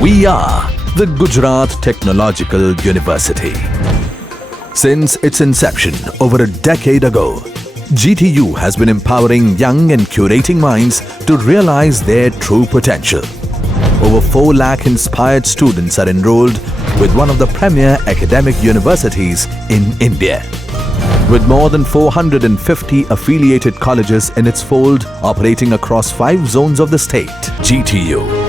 We are the Gujarat Technological University. Since its inception over a decade ago, GTU has been empowering young and curating minds to realize their true potential. Over 4 lakh inspired students are enrolled with one of the premier academic universities in India. With more than 450 affiliated colleges in its fold operating across 5 zones of the state, GTU,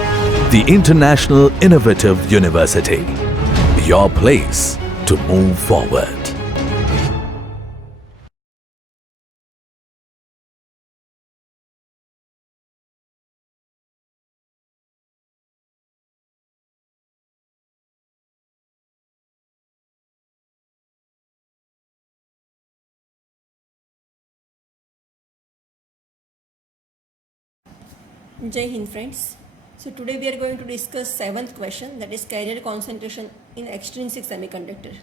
the International Innovative University, your place to move forward. Jai Hind friends. So today we are going to discuss 7th question, that is carrier concentration in extrinsic semiconductor.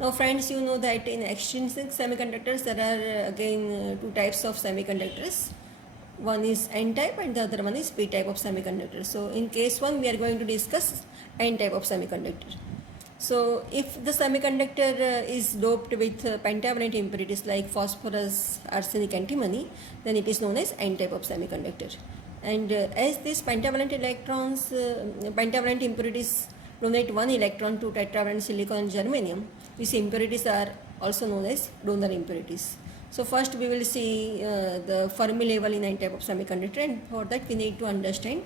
Now friends, you know that in extrinsic semiconductors there are again 2 types of semiconductors. One is N type and the other one is P type of semiconductor. So in case 1 we are going to discuss N type of semiconductor. So if the semiconductor is doped with pentavalent impurities like phosphorus, arsenic, antimony, then it is known as N type of semiconductor. And as these pentavalent electrons, pentavalent impurities donate 1 electron to tetravalent silicon and germanium, these impurities are also known as donor impurities. So first we will see the Fermi level in N type of semiconductor, and for that we need to understand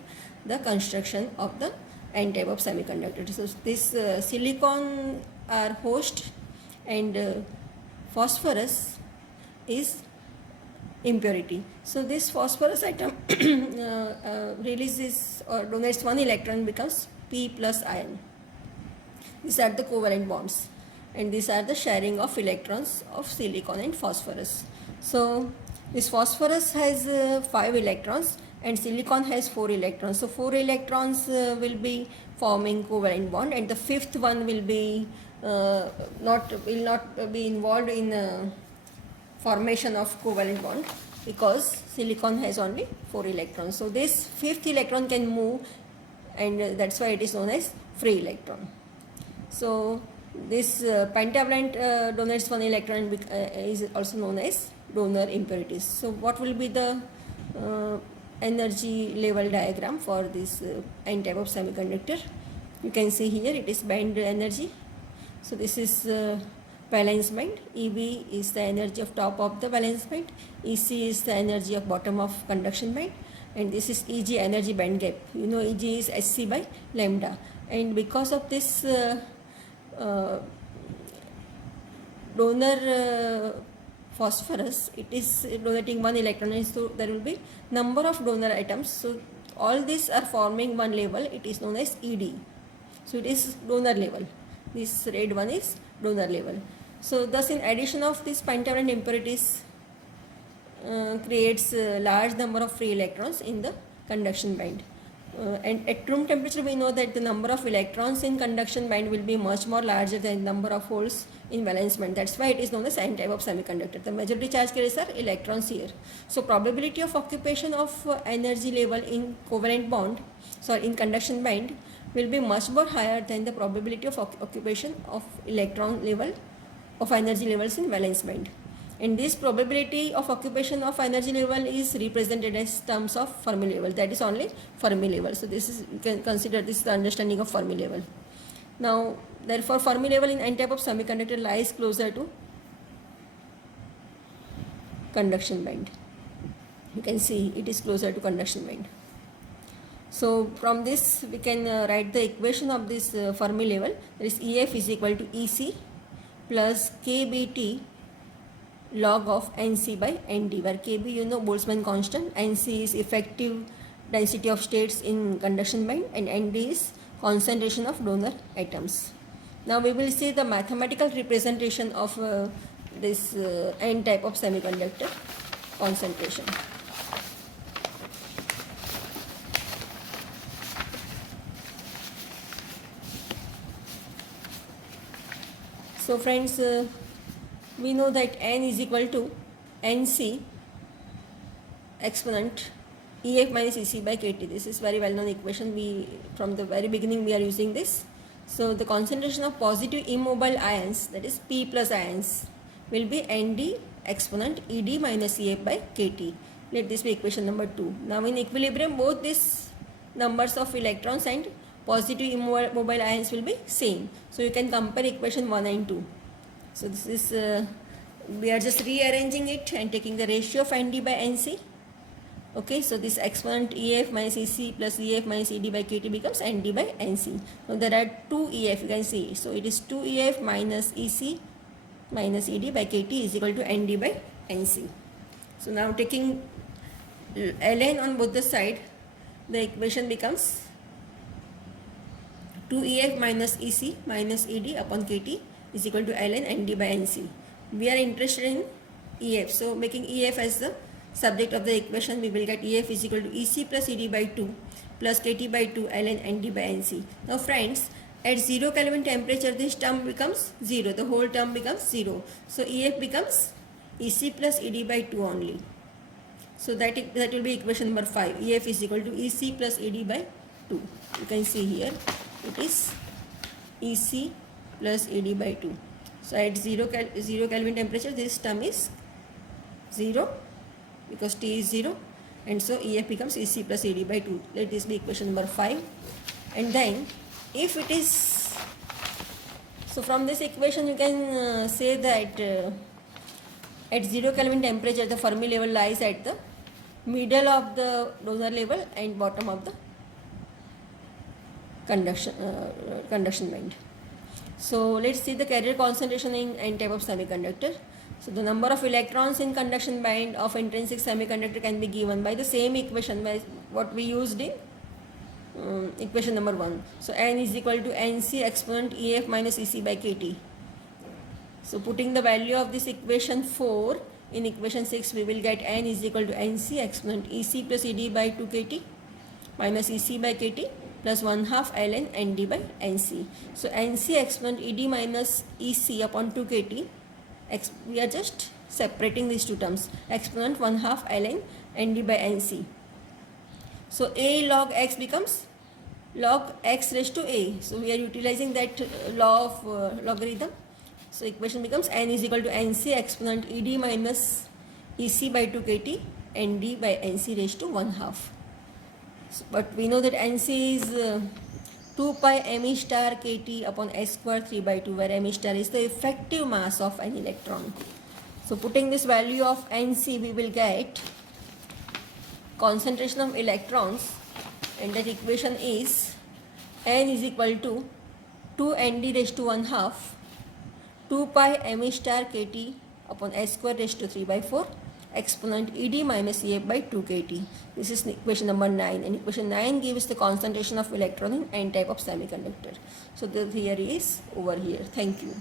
the construction of the N type of semiconductor. So this silicon are host and phosphorus is impurity. So this phosphorus atom releases or donates 1 electron, becomes P plus ion. These are the covalent bonds, and these are the sharing of electrons of silicon and phosphorus. So this phosphorus has 5 electrons and silicon has 4 electrons. So 4 electrons will be forming covalent bond, and the 5th one will be not be involved in formation of covalent bond because silicon has only 4 electrons. So this 5th electron can move, and that's why it is known as free electron. So this pentavalent donates 1 electron is also known as donor impurities. So what will be the energy level diagram for this N type of semiconductor? You can see here it is band energy. So this is valence band. EB is the energy of top of the valence band, EC is the energy of bottom of conduction band, and this is EG, energy band gap. You know EG is SC by lambda, and because of this donor phosphorus, it is donating 1 electron, so there will be number of donor atoms. So all these are forming one level, it is known as ED. So it is donor level. This red one is donor level. So thus in addition of this pentavalent impurities creates a large number of free electrons in the conduction band. And at room temperature we know that the number of electrons in conduction band will be much more larger than the number of holes in valence band. That's why it is known as N type of semiconductor. The majority charge carriers are electrons here. So probability of occupation of energy level in covalent bond, in conduction band, will be much more higher than the probability of occupation of electron level of energy levels in valence band. And this probability of occupation of energy level is represented as terms of Fermi level, that is only Fermi level. So this is, you can consider this the understanding of Fermi level. Now therefore Fermi level in N type of semiconductor lies closer to conduction band. You can see it is closer to conduction band. So from this we can write the equation of this Fermi level, that is EF is equal to EC plus KBT log of NC by ND, where KB you know Boltzmann constant, NC is effective density of states in conduction band, and ND is concentration of donor atoms. Now we will see the mathematical representation of this N type of semiconductor concentration. So friends, we know that N is equal to NC exponent EF minus EC by KT. This is very well known equation. From the very beginning we are using this. So the concentration of positive immobile ions, that is P plus ions, will be Nd exponent Ed minus EF by KT. Let this be equation number 2. Now in equilibrium, both these numbers of electrons and positive immobile ions will be same. So you can compare equation 1 and 2. So this is, we are just rearranging it and taking the ratio of Nd by Nc. Okay, so this exponent EF minus EC plus EF minus Ed by KT becomes Nd by Nc. Now there are 2 EF, you can see. So it is 2 EF minus EC minus Ed by KT is equal to Nd by Nc. So now taking ln on both the side, the equation becomes 2EF minus EC minus Ed upon KT is equal to ln Nd by Nc. We are interested in EF, so making EF as the subject of the equation, we will get EF is equal to EC plus Ed by 2 plus KT by 2 ln Nd by Nc. Now friends, at 0 Kelvin temperature, this term becomes 0, the whole term becomes 0. So EF becomes EC plus Ed by 2 only. So that will be equation number 5. EF is equal to EC plus Ed by 2. You can see here it is EC plus Ed by 2. So at 0 Kelvin temperature, this term is 0 because T is 0, and so EF becomes EC plus Ed by 2. Let this be equation number 5. And then if it is, so from this equation you can say that at 0 Kelvin temperature, the Fermi level lies at the middle of the donor level and bottom of the conduction band. So let's see the carrier concentration in n type of semiconductor. So the number of electrons in conduction band of intrinsic semiconductor can be given by the same equation by what we used in equation number 1. So n is equal to Nc exponent EF minus EC by KT. So putting the value of this equation 4 in equation 6, we will get n is equal to Nc exponent EC plus Ed by 2 KT minus EC by KT plus 1/2 ln Nd by Nc. So Nc exponent Ed minus EC upon 2 KT, we are just separating these two terms, exponent 1/2 ln Nd by Nc. So a log x becomes log x raised to a. So we are utilizing that law of logarithm. So equation becomes n is equal to Nc exponent Ed minus EC by 2 KT Nd by Nc raised to 1/2. So, but we know that Nc is 2 pi m star KT upon s square 3 by 2, where m star is the effective mass of an electron. So putting this value of Nc, we will get concentration of electrons, and that equation is n is equal to 2 Nd raised to 1/2 2 pi m star KT upon s square raised to 3 by 4 exponent Ed minus EF by 2 KT. This is equation number 9, and equation 9 gives the concentration of electron in n type of semiconductor. So the theory is over here. Thank you.